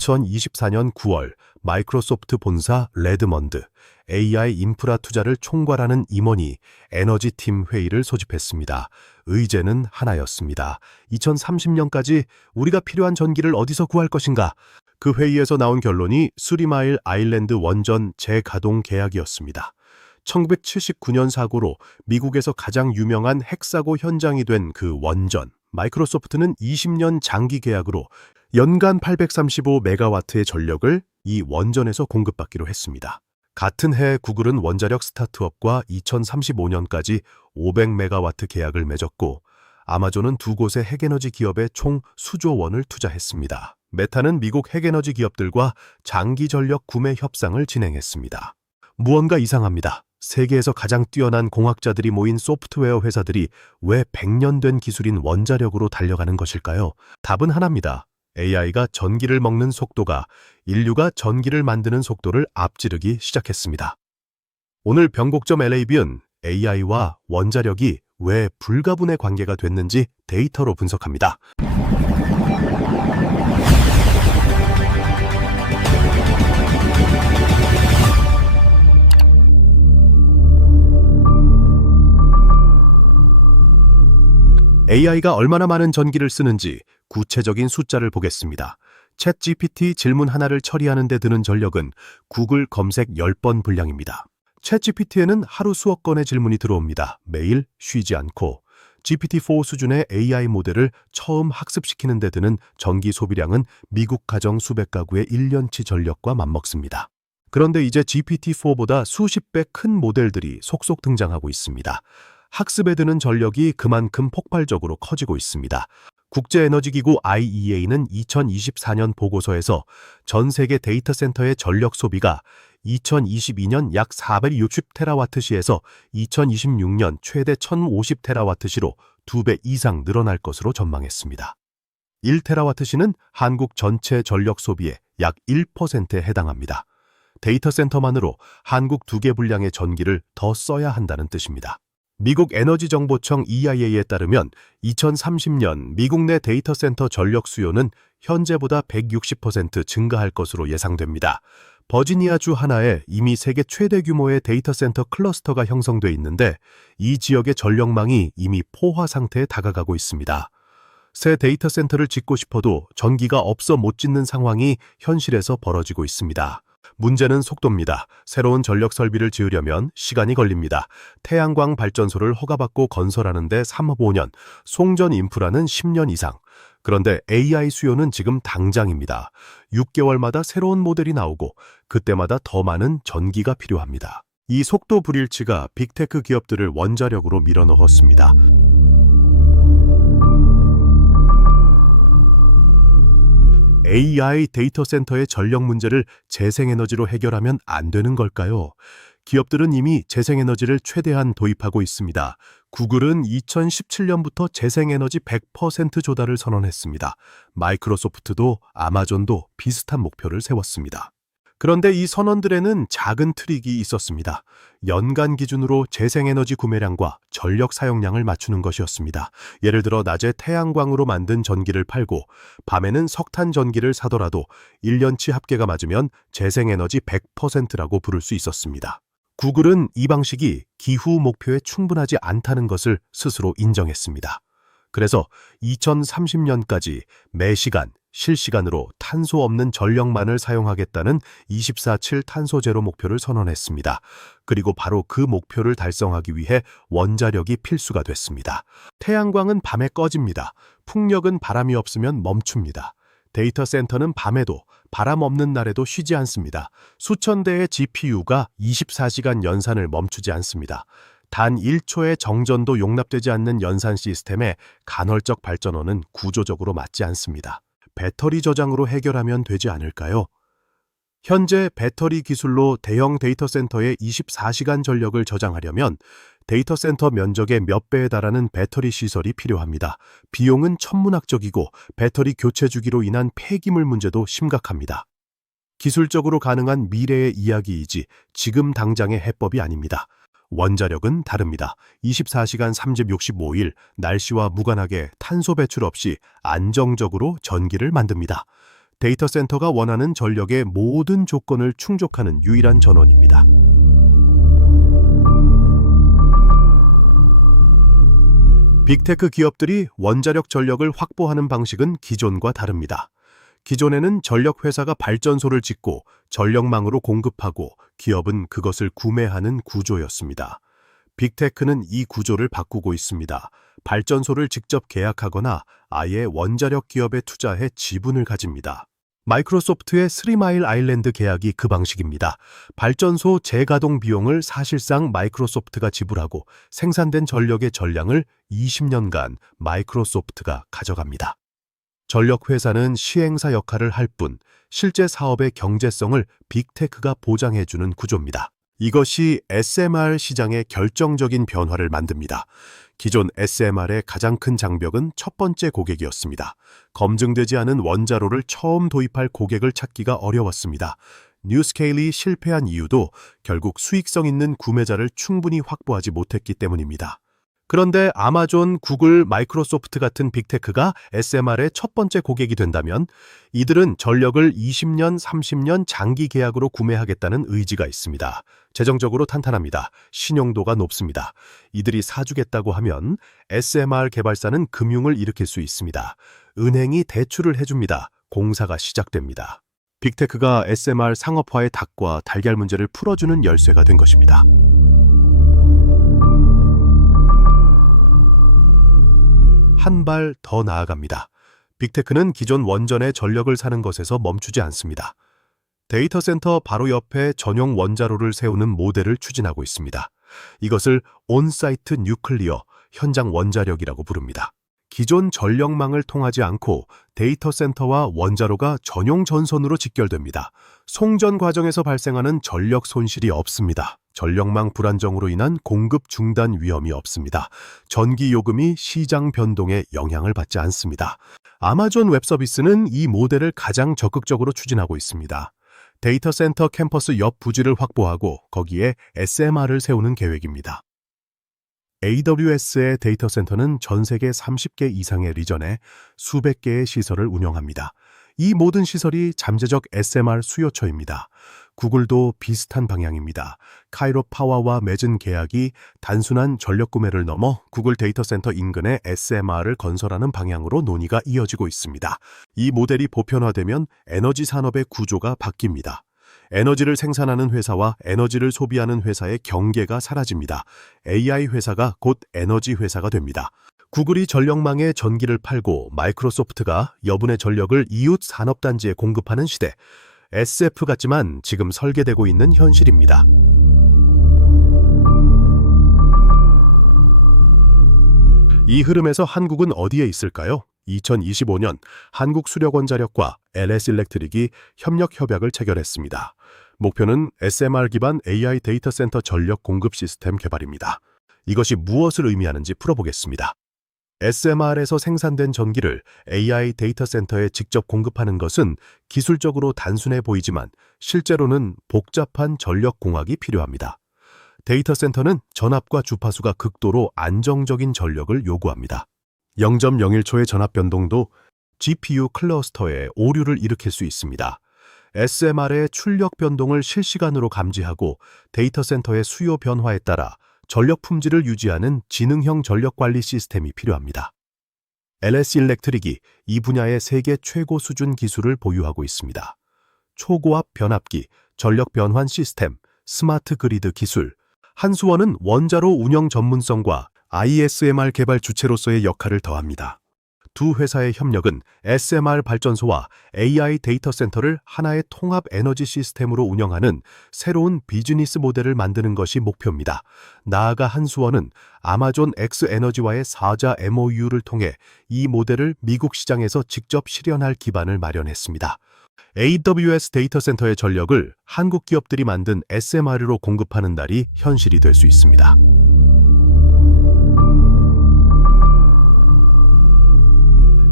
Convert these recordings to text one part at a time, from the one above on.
2024년 9월 마이크로소프트 본사 레드먼드 AI 인프라 투자를 총괄하는 임원이 에너지팀 회의를 소집했습니다. 의제는 하나였습니다. 2030년까지 우리가 필요한 전기를 어디서 구할 것인가? 그 회의에서 나온 결론이 쓰리마일 아일랜드 원전 재가동 계약이었습니다. 1979년 사고로 미국에서 가장 유명한 핵사고 현장이 된 그 원전. 마이크로소프트는 20년 장기 계약으로 연간 835메가와트의 전력을 이 원전에서 공급받기로 했습니다. 같은 해 구글은 원자력 스타트업과 2035년까지 500메가와트 계약을 맺었고, 아마존은 두 곳의 핵에너지 기업에 총 수조 원을 투자했습니다. 메타는 미국 핵에너지 기업들과 장기 전력 구매 협상을 진행했습니다. 무언가 이상합니다. 세계에서 가장 뛰어난 공학자들이 모인 소프트웨어 회사들이 왜 100년 된 기술인 원자력으로 달려가는 것일까요? 답은 하나입니다. AI가 전기를 먹는 속도가 인류가 전기를 만드는 속도를 앞지르기 시작했습니다. 오늘 변곡점 LAB은 AI와 원자력이 왜 불가분의 관계가 됐는지 데이터로 분석합니다. AI가 얼마나 많은 전기를 쓰는지 구체적인 숫자를 보겠습니다. 챗GPT 질문 하나를 처리하는 데 드는 전력은 구글 검색 10번 분량입니다. 챗GPT에는 하루 수억 건의 질문이 들어옵니다. 매일 쉬지 않고. GPT-4 수준의 AI 모델을 처음 학습시키는 데 드는 전기 소비량은 미국 가정 수백 가구의 1년치 전력과 맞먹습니다. 그런데 이제 GPT-4보다 수십 배 큰 모델들이 속속 등장하고 있습니다. 학습에 드는 전력이 그만큼 폭발적으로 커지고 있습니다. 국제에너지기구 IEA는 2024년 보고서에서 전 세계 데이터 센터의 전력 소비가 2022년 약 460테라와트시에서 2026년 최대 1050테라와트시로 2배 이상 늘어날 것으로 전망했습니다. 1테라와트시는 한국 전체 전력 소비의 약 1%에 해당합니다. 데이터 센터만으로 한국 2개 분량의 전기를 더 써야 한다는 뜻입니다. 미국 에너지정보청 EIA에 따르면 2030년 미국 내 데이터 센터 전력 수요는 현재보다 160% 증가할 것으로 예상됩니다. 버지니아주 하나에 이미 세계 최대 규모의 데이터 센터 클러스터가 형성돼 있는데, 이 지역의 전력망이 이미 포화 상태에 다가가고 있습니다. 새 데이터 센터를 짓고 싶어도 전기가 없어 못 짓는 상황이 현실에서 벌어지고 있습니다. 문제는 속도입니다. 새로운 전력 설비를 지으려면 시간이 걸립니다. 태양광 발전소를 허가받고 건설하는 데 3-5년, 송전 인프라는 10년 이상. 그런데 AI 수요는 지금 당장입니다. 6개월마다 새로운 모델이 나오고 그때마다 더 많은 전기가 필요합니다. 이 속도 불일치가 빅테크 기업들을 원자력으로 밀어넣었습니다. AI 데이터 센터의 전력 문제를 재생에너지로 해결하면 안 되는 걸까요? 기업들은 이미 재생에너지를 최대한 도입하고 있습니다. 구글은 2017년부터 재생에너지 100% 조달을 선언했습니다. 마이크로소프트도 아마존도 비슷한 목표를 세웠습니다. 그런데 이 선언들에는 작은 트릭이 있었습니다. 연간 기준으로 재생에너지 구매량과 전력 사용량을 맞추는 것이었습니다. 예를 들어 낮에 태양광으로 만든 전기를 팔고 밤에는 석탄 전기를 사더라도 1년치 합계가 맞으면 재생에너지 100%라고 부를 수 있었습니다. 구글은 이 방식이 기후 목표에 충분하지 않다는 것을 스스로 인정했습니다. 그래서 2030년까지 매시간 실시간으로 탄소 없는 전력만을 사용하겠다는 24/7 탄소 제로 목표를 선언했습니다. 그리고 바로 그 목표를 달성하기 위해 원자력이 필수가 됐습니다. 태양광은 밤에 꺼집니다. 풍력은 바람이 없으면 멈춥니다. 데이터 센터는 밤에도 바람 없는 날에도 쉬지 않습니다. 수천 대의 GPU가 24시간 연산을 멈추지 않습니다. 단 1초의 정전도 용납되지 않는 연산 시스템에 간헐적 발전원은 구조적으로 맞지 않습니다. 배터리 저장으로 해결하면 되지 않을까요? 현재 배터리 기술로 대형 데이터 센터의 24시간 전력을 저장하려면 데이터 센터 면적의 몇 배에 달하는 배터리 시설이 필요합니다. 비용은 천문학적이고 배터리 교체 주기로 인한 폐기물 문제도 심각합니다. 기술적으로 가능한 미래의 이야기이지 지금 당장의 해법이 아닙니다. 원자력은 다릅니다. 24시간 365일 날씨와 무관하게 탄소 배출 없이 안정적으로 전기를 만듭니다. 데이터 센터가 원하는 전력의 모든 조건을 충족하는 유일한 전원입니다. 빅테크 기업들이 원자력 전력을 확보하는 방식은 기존과 다릅니다. 기존에는 전력 회사가 발전소를 짓고 전력망으로 공급하고 기업은 그것을 구매하는 구조였습니다. 빅테크는 이 구조를 바꾸고 있습니다. 발전소를 직접 계약하거나 아예 원자력 기업에 투자해 지분을 가집니다. 마이크로소프트의 3마일 아일랜드 계약이 그 방식입니다. 발전소 재가동 비용을 사실상 마이크로소프트가 지불하고 생산된 전력의 전량을 20년간 마이크로소프트가 가져갑니다. 전력회사는 시행사 역할을 할 뿐 실제 사업의 경제성을 빅테크가 보장해주는 구조입니다. 이것이 SMR 시장의 결정적인 변화를 만듭니다. 기존 SMR의 가장 큰 장벽은 첫 번째 고객이었습니다. 검증되지 않은 원자로를 처음 도입할 고객을 찾기가 어려웠습니다. 뉴스케일이 실패한 이유도 결국 수익성 있는 구매자를 충분히 확보하지 못했기 때문입니다. 그런데 아마존, 구글, 마이크로소프트 같은 빅테크가 SMR의 첫 번째 고객이 된다면 이들은 전력을 20년, 30년 장기 계약으로 구매하겠다는 의지가 있습니다. 재정적으로 탄탄합니다. 신용도가 높습니다. 이들이 사주겠다고 하면 SMR 개발사는 금융을 일으킬 수 있습니다. 은행이 대출을 해줍니다. 공사가 시작됩니다. 빅테크가 SMR 상업화의 닭과 달걀 문제를 풀어주는 열쇠가 된 것입니다. 한 발 더 나아갑니다. 빅테크는 기존 원전의 전력을 사는 것에서 멈추지 않습니다. 데이터 센터 바로 옆에 전용 원자로를 세우는 모델을 추진하고 있습니다. 이것을 온사이트 뉴클리어, 현장 원자력이라고 부릅니다. 기존 전력망을 통하지 않고 데이터 센터와 원자로가 전용 전선으로 직결됩니다. 송전 과정에서 발생하는 전력 손실이 없습니다. 전력망 불안정으로 인한 공급 중단 위험이 없습니다. 전기 요금이 시장 변동에 영향을 받지 않습니다. 아마존 웹서비스는 이 모델을 가장 적극적으로 추진하고 있습니다. 데이터 센터 캠퍼스 옆 부지를 확보하고 거기에 SMR을 세우는 계획입니다. AWS의 데이터 센터는 전 세계 30개 이상의 리전에 수백 개의 시설을 운영합니다. 이 모든 시설이 잠재적 SMR 수요처입니다. 구글도 비슷한 방향입니다. 카이로 파워와 맺은 계약이 단순한 전력 구매를 넘어 구글 데이터 센터 인근에 SMR을 건설하는 방향으로 논의가 이어지고 있습니다. 이 모델이 보편화되면 에너지 산업의 구조가 바뀝니다. 에너지를 생산하는 회사와 에너지를 소비하는 회사의 경계가 사라집니다. AI 회사가 곧 에너지 회사가 됩니다. 구글이 전력망에 전기를 팔고 마이크로소프트가 여분의 전력을 이웃 산업단지에 공급하는 시대. SF 같지만 지금 설계되고 있는 현실입니다. 이 흐름에서 한국은 어디에 있을까요? 2025년 한국수력원자력과 LS일렉트릭이 협력협약을 체결했습니다. 목표는 SMR 기반 AI 데이터 센터 전력 공급 시스템 개발입니다. 이것이 무엇을 의미하는지 풀어보겠습니다. SMR에서 생산된 전기를 AI 데이터 센터에 직접 공급하는 것은 기술적으로 단순해 보이지만 실제로는 복잡한 전력 공학이 필요합니다. 데이터 센터는 전압과 주파수가 극도로 안정적인 전력을 요구합니다. 0.01초의 전압 변동도 GPU 클러스터에 오류를 일으킬 수 있습니다. SMR의 출력 변동을 실시간으로 감지하고 데이터 센터의 수요 변화에 따라 전력 품질을 유지하는 지능형 전력 관리 시스템이 필요합니다. LS일렉트릭이 이 분야의 세계 최고 수준 기술을 보유하고 있습니다. 초고압 변압기, 전력 변환 시스템, 스마트 그리드 기술, 한수원은 원자로 운영 전문성과 ISMR 개발 주체로서의 역할을 더합니다. 두 회사의 협력은 SMR 발전소와 AI 데이터 센터를 하나의 통합 에너지 시스템으로 운영하는 새로운 비즈니스 모델을 만드는 것이 목표입니다. 나아가 한수원은 아마존 X에너지와의 4자 MOU를 통해 이 모델을 미국 시장에서 직접 실현할 기반을 마련했습니다. AWS 데이터 센터의 전력을 한국 기업들이 만든 SMR로 공급하는 날이 현실이 될 수 있습니다.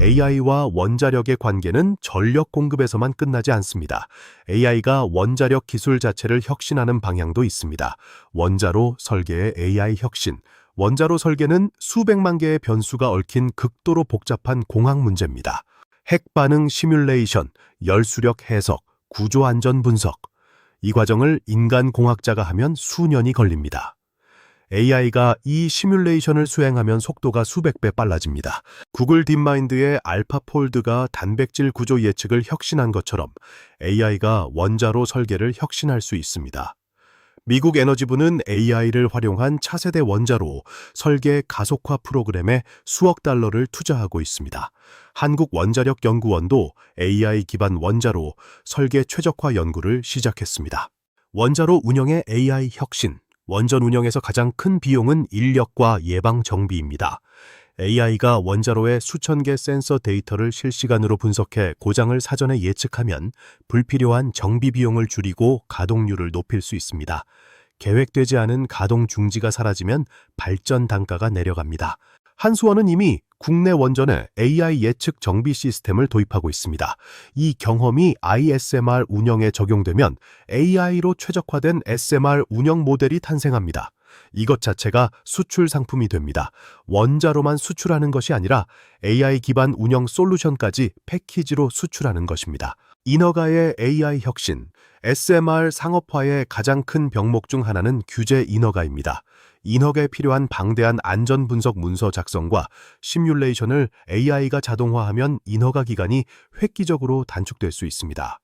AI와 원자력의 관계는 전력 공급에서만 끝나지 않습니다. AI가 원자력 기술 자체를 혁신하는 방향도 있습니다. 원자로 설계의 AI 혁신. 원자로 설계는 수백만 개의 변수가 얽힌 극도로 복잡한 공학 문제입니다. 핵 반응 시뮬레이션, 열수력 해석, 구조 안전 분석. 이 과정을 인간 공학자가 하면 수년이 걸립니다. AI가 이 시뮬레이션을 수행하면 속도가 수백 배 빨라집니다. 구글 딥마인드의 알파폴드가 단백질 구조 예측을 혁신한 것처럼 AI가 원자로 설계를 혁신할 수 있습니다. 미국 에너지부는 AI를 활용한 차세대 원자로 설계 가속화 프로그램에 수억 달러를 투자하고 있습니다. 한국원자력연구원도 AI 기반 원자로 설계 최적화 연구를 시작했습니다. 원자로 운영의 AI 혁신. 원전 운영에서 가장 큰 비용은 인력과 예방 정비입니다. AI가 원자로의 수천 개 센서 데이터를 실시간으로 분석해 고장을 사전에 예측하면 불필요한 정비 비용을 줄이고 가동률을 높일 수 있습니다. 계획되지 않은 가동 중지가 사라지면 발전 단가가 내려갑니다. 한수원은 이미 국내 원전에 AI 예측 정비 시스템을 도입하고 있습니다. 이 경험이 ISMR 운영에 적용되면 AI로 최적화된 SMR 운영 모델이 탄생합니다. 이것 자체가 수출 상품이 됩니다. 원자로만 수출하는 것이 아니라 AI 기반 운영 솔루션까지 패키지로 수출하는 것입니다. 인허가의 AI 혁신, SMR 상업화의 가장 큰 병목 중 하나는 규제 인허가입니다. 인허가에 필요한 방대한 안전 분석 문서 작성과 시뮬레이션을 AI가 자동화하면 인허가 기간이 획기적으로 단축될 수 있습니다.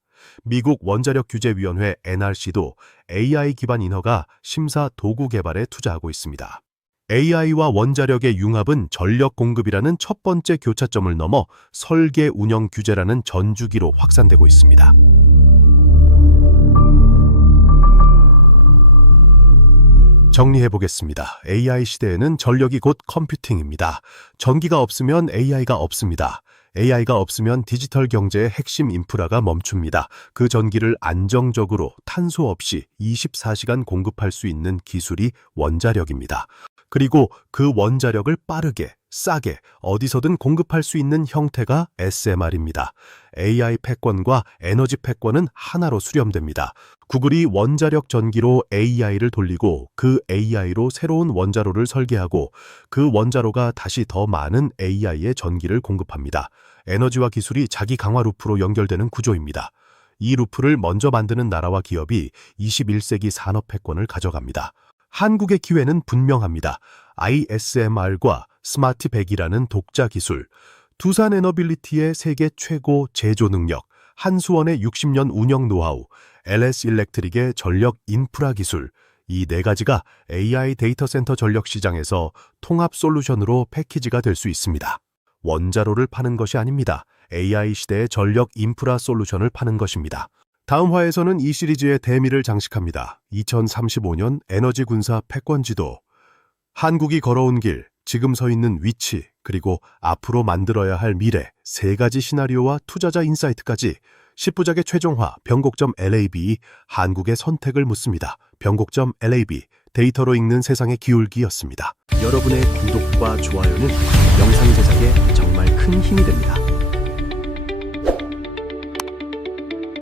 미국 원자력규제위원회 NRC도 AI 기반 인허가 심사 도구 개발에 투자하고 있습니다. AI와 원자력의 융합은 전력 공급이라는 첫 번째 교차점을 넘어 설계 운영 규제라는 전주기로 확산되고 있습니다. 정리해보겠습니다. AI 시대에는 전력이 곧 컴퓨팅입니다. 전기가 없으면 AI가 없습니다. AI가 없으면 디지털 경제의 핵심 인프라가 멈춥니다. 그 전기를 안정적으로 탄소 없이 24시간 공급할 수 있는 기술이 원자력입니다. 그리고 그 원자력을 빠르게, 싸게, 어디서든 공급할 수 있는 형태가 SMR입니다. AI 패권과 에너지 패권은 하나로 수렴됩니다. 구글이 원자력 전기로 AI를 돌리고 그 AI로 새로운 원자로를 설계하고 그 원자로가 다시 더 많은 AI의 전기를 공급합니다. 에너지와 기술이 자기 강화 루프로 연결되는 구조입니다. 이 루프를 먼저 만드는 나라와 기업이 21세기 산업 패권을 가져갑니다. 한국의 기회는 분명합니다. ISMR과 스마트 100이라는 독자 기술, 두산 에너빌리티의 세계 최고 제조 능력, 한수원의 60년 운영 노하우, LS 일렉트릭의 전력 인프라 기술, 이 네 가지가 AI 데이터 센터 전력 시장에서 통합 솔루션으로 패키지가 될 수 있습니다. 원자로를 파는 것이 아닙니다. AI 시대의 전력 인프라 솔루션을 파는 것입니다. 다음 화에서는 이 시리즈의 대미를 장식합니다. 2035년 에너지 군사 패권 지도. 한국이 걸어온 길, 지금 서 있는 위치, 그리고 앞으로 만들어야 할 미래, 세 가지 시나리오와 투자자 인사이트까지 10부작의 최종화, 변곡점 LAB, 한국의 선택을 묻습니다. 변곡점 LAB, 데이터로 읽는 세상의 기울기였습니다. 여러분의 구독과 좋아요는 영상 제작에 정말 큰 힘이 됩니다.